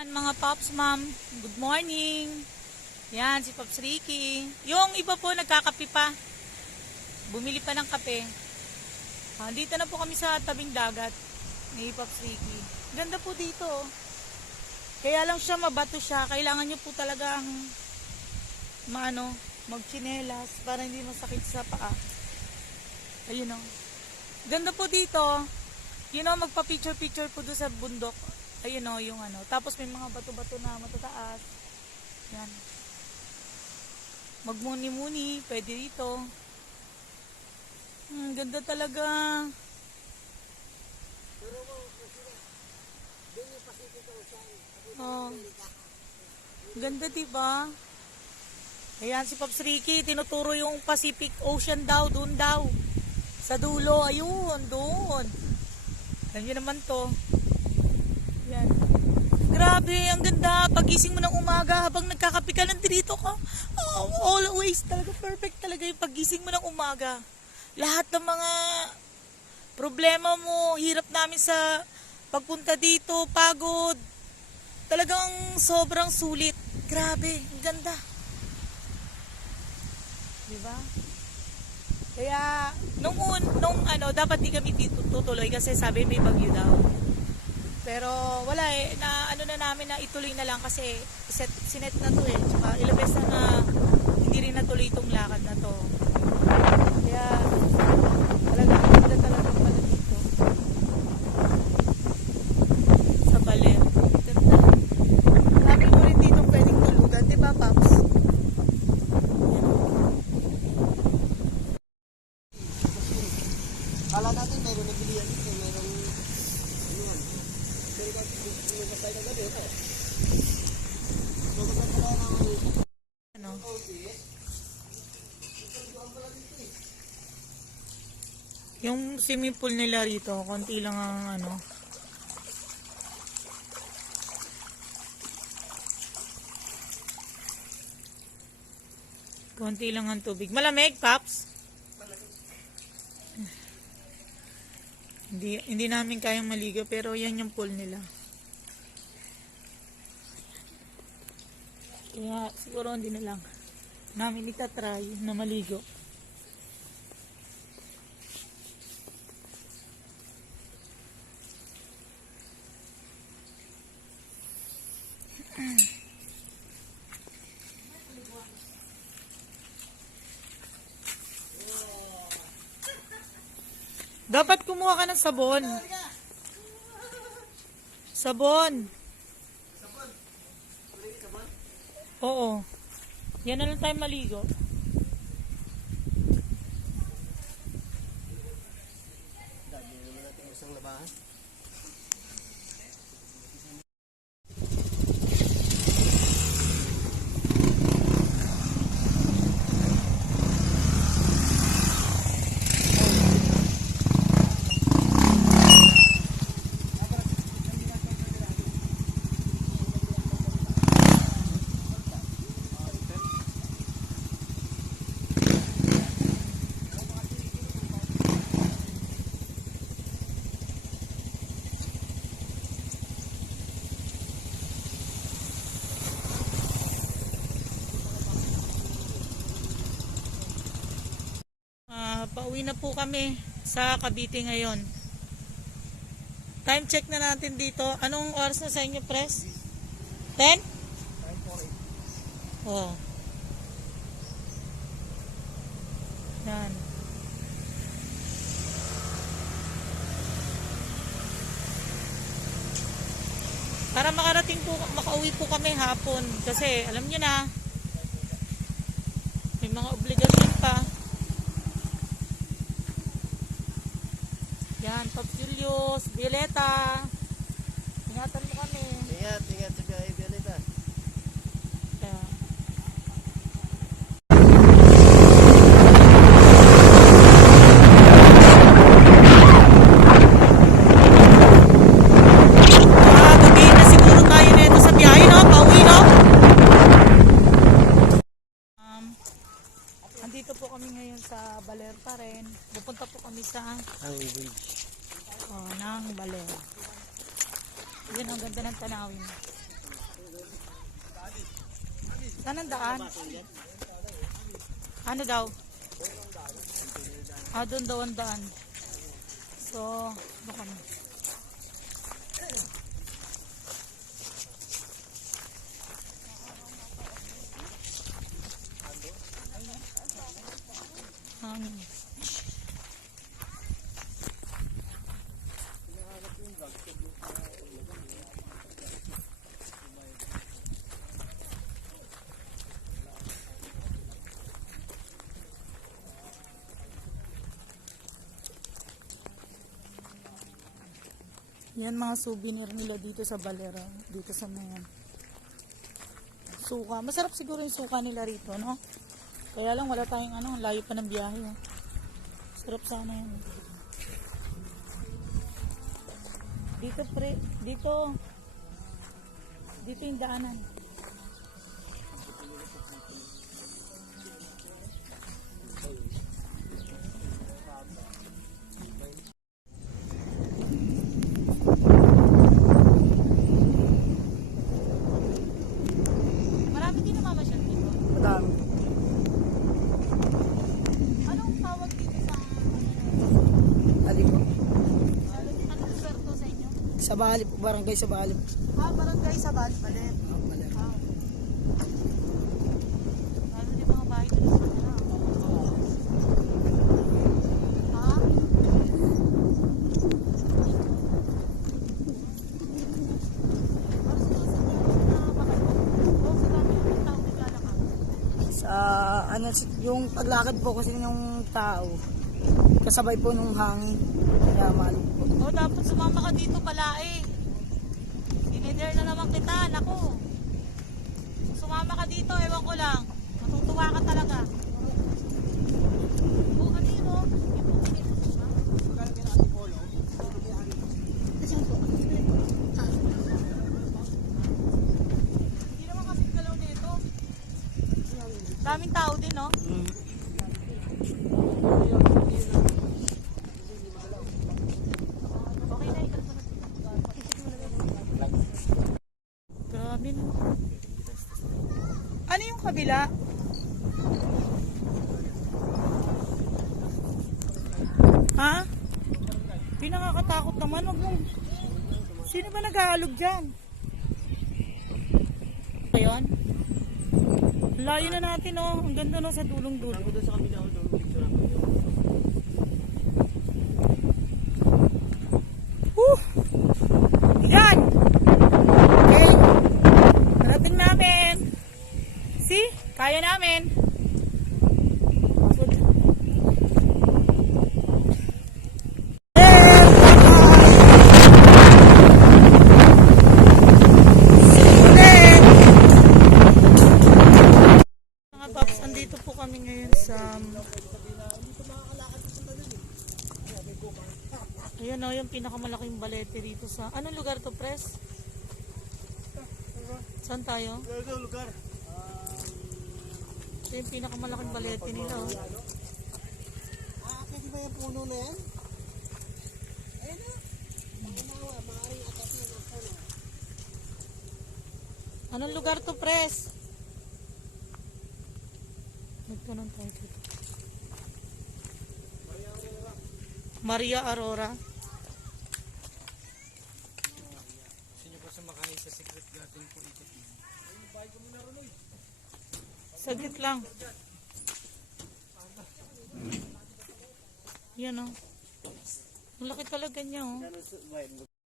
Mga Pops, Ma'am, good morning. Yan, si Pops Ricky. Yung iba po nagkakape pa. Bumili pa ng kape. Dito na po kami sa tabing dagat ni Pops Ricky. Ganda po dito. Kaya lang siya, mabato siya. Kailangan nyo po talagang magchinelas para hindi masakit sa paa. Ayun o. Ganda po dito. Magpa-picture-picture po doon sa bundok. Ayun o, yung Tapos may mga bato-bato na matataas. Yan. Magmuni-muni, pwede dito. Ganda talaga. Oh. Ganda diba? Ayan si Pops Ricky, tinuturo yung Pacific Ocean daw, doon daw. Sa dulo, ayun, doon. Alam nyo naman to. Yan. Grabe, ang ganda. Pagising mo ng umaga habang nagkakape ka, nandito ka. Oh, always talaga perfect talaga yung pagising mo ng umaga. Lahat ng mga problema mo, hirap namin sa pagpunta dito, pagod. Talagang sobrang sulit. Grabe, ang ganda. Diba? Kaya nung dapat di kami tutuloy kasi sabi may bagyo daw. Pero wala na namin na ituloy na lang kasi sinet na to Tsaka ilang beses na hindi rin natuloy itong lakad na to. Kaya talagang ganda talaga pala dito. Sa Baler. Ganda. Marami mo rin dito pwedeng tulugan, di ba, Paps? Kala natin mayroon na bilihan dito, mayroon pero kasi hindi na tayo kagabi, so magkakala naman Yung swimming pool nila rito, konti lang ang konti lang ang tubig. Malamig, Paps? Hindi namin kayang maligo pero yan yung pool nila. Kaya siguro hindi na lang namin itatry na maligo. Dapat kumuha ka ng sabon. Sabon. Oo. Yan na lang tayo maligo. dami naman natin isang labahan. Pauwi na po kami sa Cavite ngayon. Time check na natin dito. Anong oras na sa inyo, Pres? 10? Oh. Yan. Para makauwi po kami hapon. Kasi alam nyo na, may mga obligasyon pa. Yan, Pops Julius, Violeta. Ingatan mo kami. Ingat sa biyahe, Violeta. Yeah. Gabi na siguro tayo nito sa biyahe, no? Pauwi, no? Andito po kami ngayon sa Baler pa rin. Pupunta po kami sa Ang bridge. ng Baler. Yan, ang ganda ng tanawin. Saan ang daan? Ano daw? Ah, doon daw ang daan. So, baka mo. Hangin. Yan mga souvenir nila dito sa Balera, dito sa mga suka. Masarap siguro yung suka nila rito, no? Kaya lang wala tayong ano, layo pa ng biyahe. Oh. Sarap sana yan. Dito dito yung daanan. Marami din namamasyal dito. Madami. Anong tawag dito sa Adi ko. anong lugar to sa inyo? Sa Balip, barangay sa Balip. Ah, barangay sa Balit. Ah. Lalo din mga bahay dito sa kanila. Ha? Parang sila sa bakal. O sa dami yung tao naglalakad. Sa ano yung paglakad po kasi yung tao kasabay po nung hangin. Kaya malungkot. O dapat sumama ka dito pala eh. Dinidare na naman kita, naku. Sumama ka dito, ewan ko lang. Matutuwa ka talaga. O kanino? Hindi naman kasi galaw nito. Daming tao din, no? Okay na, ikat mo na. Grabe no. Ano yung kabila? Ha? Pinakakatakot naman. Wag mong... Sino ba nag-aalog dyan? Ayun. Layo na natin oh. Ang ganda no sa dulong-dulo. Ako doon sa kabila ako doon picture ako. Yan! Okay. Narating namin. See? Kaya namin. Pagod. Mga paps, andito po kami ngayon sa ayan o, yung pinakamalaking balete rito sa... Anong lugar to, Pres? Saan tayo? Ito lugar. Ito yung pinakamalaking balete nila, oh. Pwede ba yung puno na yan? Ayun na. Pinawa, maaaring atakin ang puno. Anong lugar to, Pres? Nagtanong tayo dito. Maria Aurora. Gusto niyo pa sumakay sa secret garden po ito. Saglit lang. Yan, oh. Ang laki talaga niya, oh.